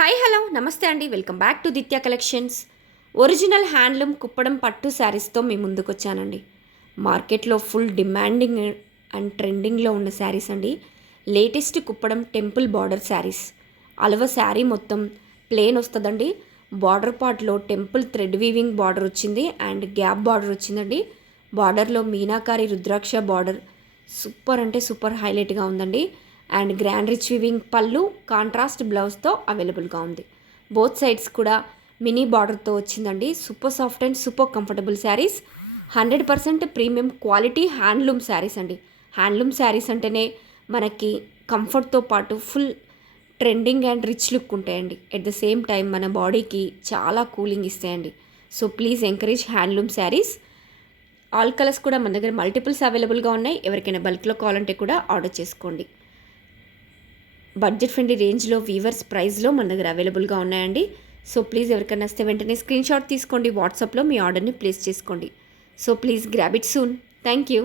Hi hello నమస్తే అండి, welcome back to Ditya collections. Original handloom Kuppadam పట్టు శారీస్తో మీ ముందుకు వచ్చానండి. మార్కెట్లో ఫుల్ డిమాండింగ్ అండ్ ట్రెండింగ్లో ఉన్న శారీస్ అండి. Latest Kuppadam temple border saris. అలవ శారీ మొత్తం ప్లేన్ వస్తుందండి. బార్డర్ పార్ట్లో టెంపుల్ థ్రెడ్ వీవింగ్ బార్డర్ వచ్చింది అండ్ గ్యాప్ బార్డర్ వచ్చిందండి. బార్డర్లో మీనాకారి రుద్రాక్ష బార్డర్ సూపర్ అంటే సూపర్ హైలైట్గా ఉందండి. అండ్ గ్రాండ్ రిచ్ వివింగ్ పళ్ళు కాంట్రాస్ట్ బ్లౌజ్తో అవైలబుల్గా ఉంది. బోత్ సైడ్స్ కూడా మినీ బార్డర్తో వచ్చిందండి. Super soft and super comfortable saris. 100% premium quality handloom saris అండి. హ్యాండ్లూమ్ శారీస్ అంటేనే మనకి కంఫర్ట్తో పాటు full trending and rich look ఉంటాయండి. ఎట్ ద సేమ్ టైం మన బాడీకి చాలా కూలింగ్ ఇస్తాయండి. So please encourage handloom saris. All colours కూడా మన దగ్గర మల్టిపుల్స్ అవైలబుల్గా ఉన్నాయి. ఎవరికైనా బల్క్లో కావాలంటే కూడా ఆర్డర్ చేసుకోండి. బడ్జెట్ ఫ్రెండ్లీ రేంజ్లో వీవర్స్ ప్రైస్లో మన దగ్గర అవైలబుల్గా ఉన్నాయండి. సో ప్లీజ్ ఎవరికైనా వస్తే వెంటనే స్క్రీన్ షాట్ తీసుకోండి, వాట్సాప్లో మీ ఆర్డర్ని ప్లేస్ చేసుకోండి. So please grab it soon. Thank you.